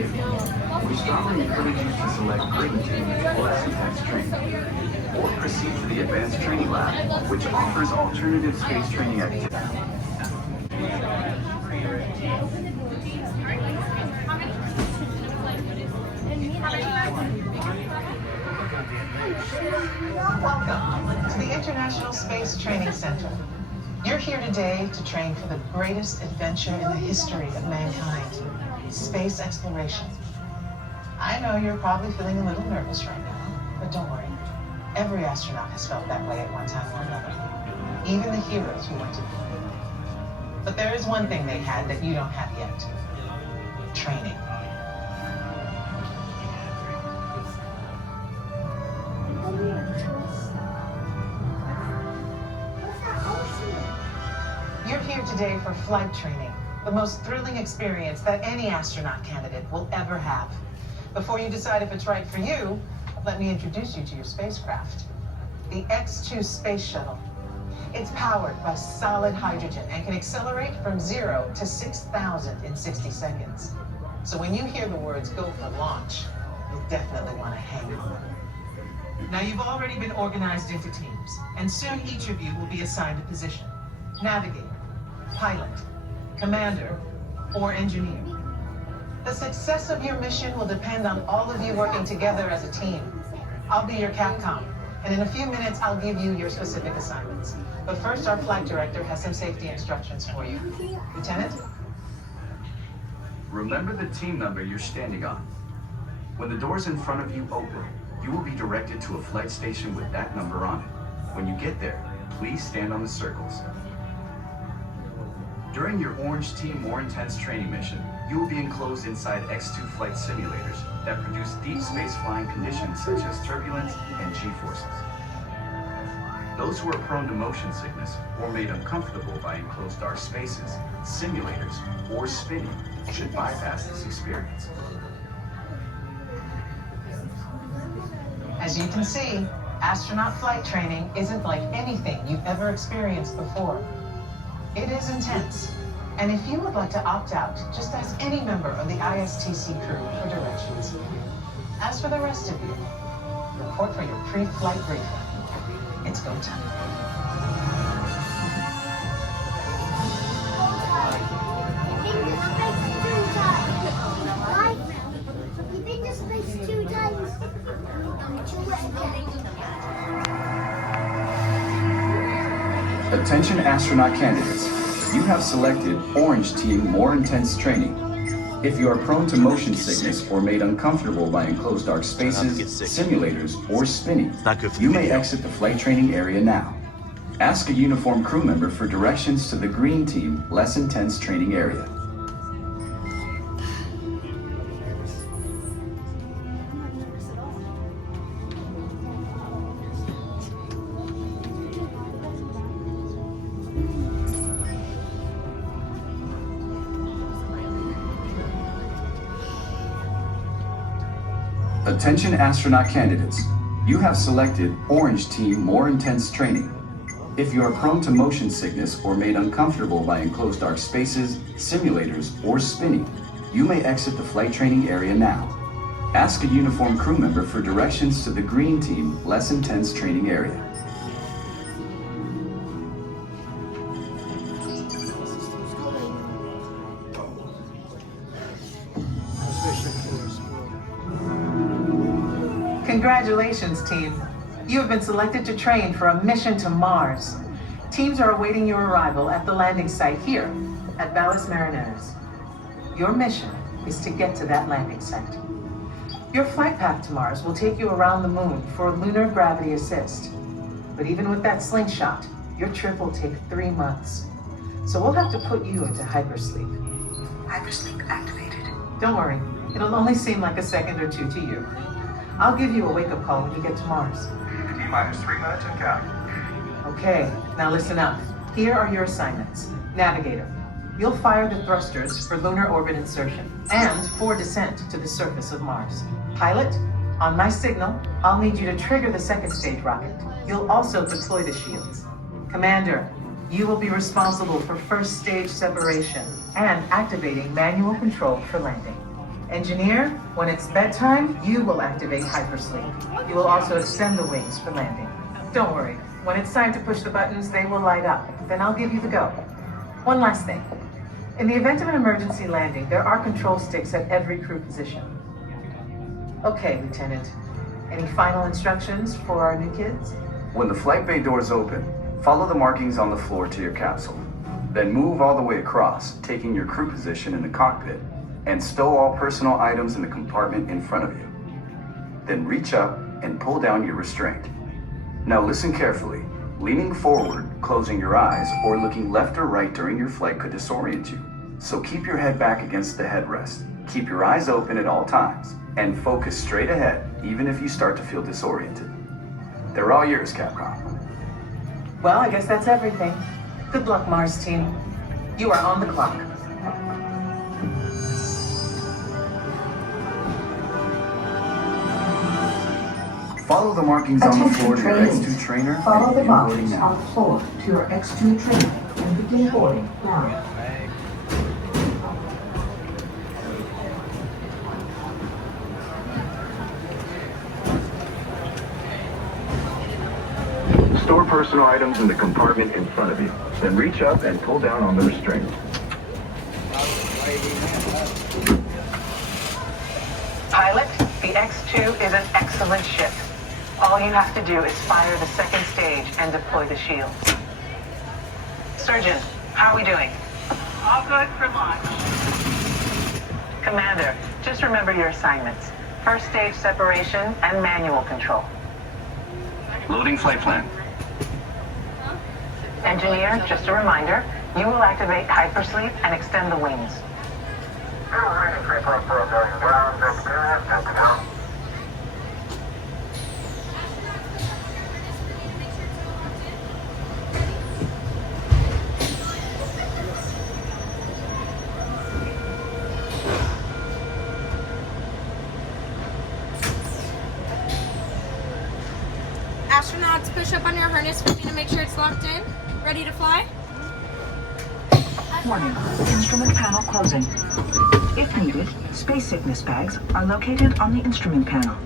We strongly encourage you to select Green Team for less intense training, or proceed to the Advanced Training Lab, which offers alternative space training activities. Welcome to the International Space Training Center. You're here today to train for the greatest adventure in the history of mankind, space exploration. I know you're probably feeling a little nervous right now, but don't worry. Every astronaut has felt that way at one time or another, even the heroes who went to the moon. But there is one thing they had that you don't have yet: training. You're here today for flight training, the most thrilling experience that any astronaut candidate will ever have. Before you decide if it's right for you, let me introduce you to your spacecraft, the X-2 Space Shuttle. It's powered by solid hydrogen and can accelerate from 0 to 6,000 in 60 seconds. So when you hear the words "go for launch," you'll definitely want to hang on. Now, you've already been organized into teams, and soon each of you will be assigned a position: navigator, pilot, commander, or engineer. The success of your mission will depend on all of you working together as a team. I'll be your Capcom, and in a few minutes I'll give you your specific assignments. But first, our flight director has some safety instructions for you. Lieutenant? Remember the team number you're standing on. When the doors in front of you open, you will be directed to a flight station with that number on it. When you get there, please stand on the circles. During your Orange Team More Intense training mission, you will be enclosed inside X-2 flight simulators that produce deep space flying conditions such as turbulence and G-forces. Those who are prone to motion sickness or made uncomfortable by enclosed dark spaces, simulators, or spinning should bypass this experience. As you can see, astronaut flight training isn't like anything you've ever experienced before. It is intense, and if you would like to opt out, just ask any member of the ISTC crew for directions. As for the rest of you, report for your pre-flight briefing. It's go time. You've been to space 2 times. Attention astronaut candidates, you have selected Orange Team More Intense Training. If you are prone to motion sickness or made uncomfortable by enclosed dark spaces, simulators, or spinning, you may exit the flight training area now. Ask a uniformed crew member for directions to the Green Team Less Intense Training Area. Attention astronaut candidates, you have selected Orange Team More Intense Training. If you are prone to motion sickness or made uncomfortable by enclosed dark spaces, simulators, or spinning, you may exit the flight training area now. Ask a uniformed crew member for directions to the Green Team Less Intense Training Area. Congratulations, team. You have been selected to train for a mission to Mars. Teams are awaiting your arrival at the landing site here at Valles Marineris. Your mission is to get to that landing site. Your flight path to Mars will take you around the moon for lunar gravity assist. But even with that slingshot, your trip will take 3 months. So we'll have to put you into hypersleep. Hypersleep activated. Don't worry, it'll only seem like a second or 2 to you. I'll give you a wake-up call when you get to Mars. T-minus 3 minutes and counting. Okay, now listen up. Here are your assignments. Navigator, you'll fire the thrusters for lunar orbit insertion and for descent to the surface of Mars. Pilot, on my signal, I'll need you to trigger the second stage rocket. You'll also deploy the shields. Commander, you will be responsible for first stage separation and activating manual control for landing. Engineer, when it's bedtime, you will activate hypersleep. You will also extend the wings for landing. Don't worry. When it's time to push the buttons, they will light up. Then I'll give you the go. One last thing. In the event of an emergency landing, there are control sticks at every crew position. Okay, Lieutenant. Any final instructions for our new kids? When the flight bay doors open, follow the markings on the floor to your capsule. Then move all the way across, taking your crew position in the cockpit, and stow all personal items in the compartment in front of you. Then reach up and pull down your restraint. Now listen carefully. Leaning forward, closing your eyes, or looking left or right during your flight could disorient you. So keep your head back against the headrest. Keep your eyes open at all times, and focus straight ahead, even if you start to feel disoriented. They're all yours, Capcom. Well, I guess that's everything. Good luck, Mars team. You are on the clock. Follow the markings on the floor to your X2 trainer Follow the and begin boarding markings now. on the floor to your X2 trainer and begin boarding now. Store personal items in the compartment in front of you. Then reach up and pull down on the restraint. Pilot, the X2 is an excellent ship. All you have to do is fire the second stage and deploy the shields. Surgeon, how are we doing? All good for launch. Commander, just remember your assignments. First stage separation and manual control. Loading flight plan. Engineer, just a reminder, you will activate hypersleep and extend the wings. Astronauts, push up on your harness for me to make sure it's locked in. Ready to fly? Warning, instrument panel closing. If needed, space sickness bags are located on the instrument panel.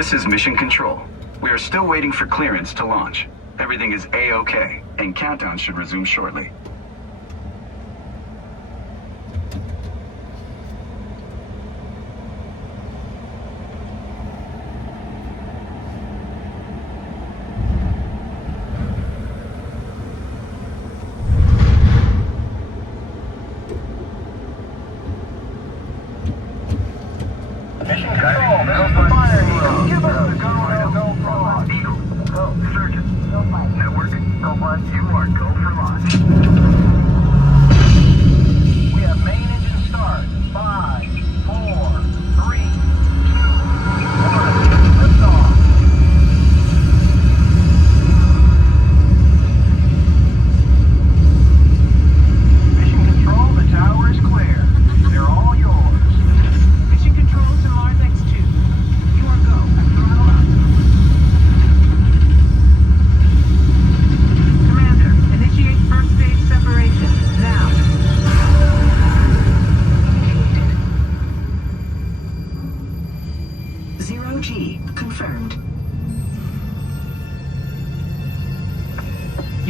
This is Mission Control. We are still waiting for clearance to launch. Everything is A-OK, and countdown should resume shortly.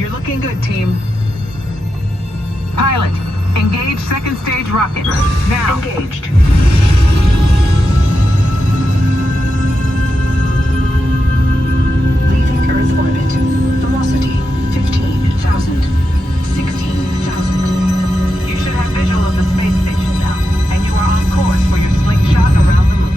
You're looking good, team. Pilot, engage second stage rocket. Now. Engaged. Leaving Earth orbit. Velocity 15,000. 16,000. You should have visual of the space station now, and you are on course for your slingshot around the moon.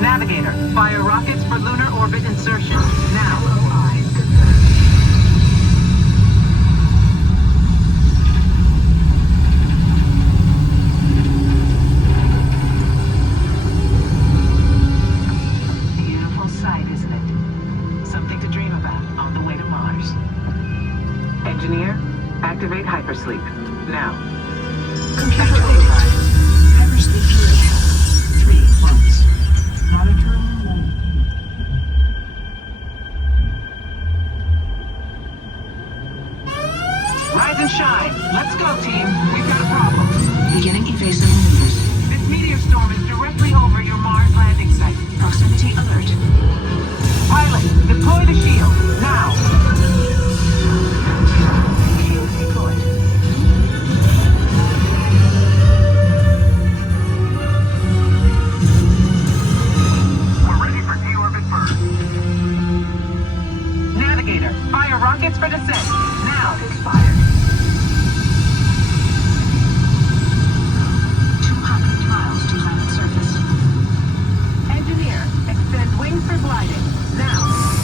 Navigator, fire rockets for lunar orbit insertion. Now. LOI confirmed. Beautiful sight, isn't it? Something to dream about on the way to Mars. Engineer, activate hypersleep. Now. Computer override. Hypersleep period. 3 months. Monitoring mode. Rise and shine. Let's go, team. We've got a problem. Beginning evasive maneuvers. This meteor storm is directly over your Mars landing site. Proximity alert. Pilot, deploy the shield. Now. Shield deployed. We're ready for deorbit burn. Navigator, fire rockets for descent. Now. Rockets fired. 200 miles to planet surface. Engineer, extend wings for gliding. Now.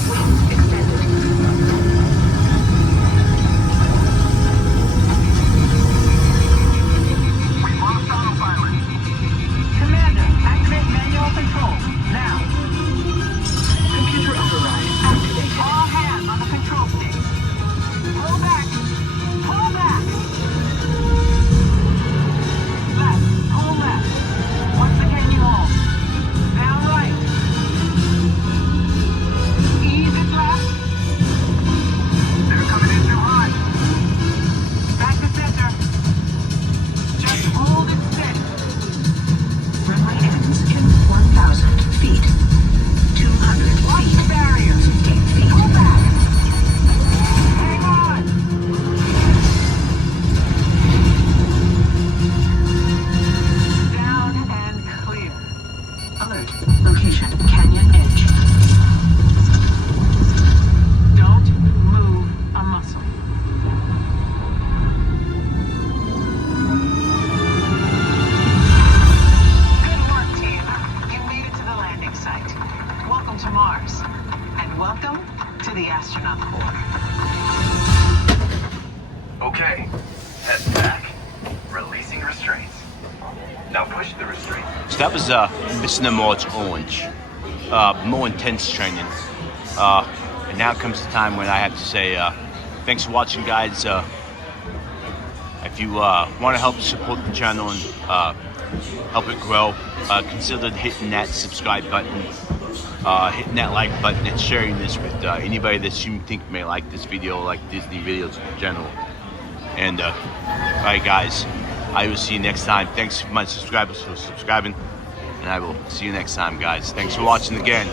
Wings extended. We've lost autopilot. Commander, activate manual control. Now. Computer override activated. All hands on the control stick. Pull back. Pull back. Left. Pull left. Once again, you hold. Now right. Ease it left. They're coming in too hot. Back to center. Just hold it steady. Runway ends in 1,000 feet. 200 Watch feet. the barrier. 15 feet. Pull back. Hang on. Down and clear. Alert. Location Canyon Edge. Don't move a muscle. Good work, team. You made it to the landing site. Welcome to Mars. And welcome to the astronaut corps. Okay, head back, releasing restraints. Now push the restraint. So that was Mission to Mars Orange. More intense training. And now comes the time when I have to say thanks for watching, guys. If you want to help support the channel and help it grow, consider hitting that subscribe button, hitting that like button, and sharing this with anybody that you think may like this video, like Disney videos in general. And alright, guys, I will see you next time. Thanks to my subscribers for subscribing, and I will see you next time, guys. Thanks for watching again.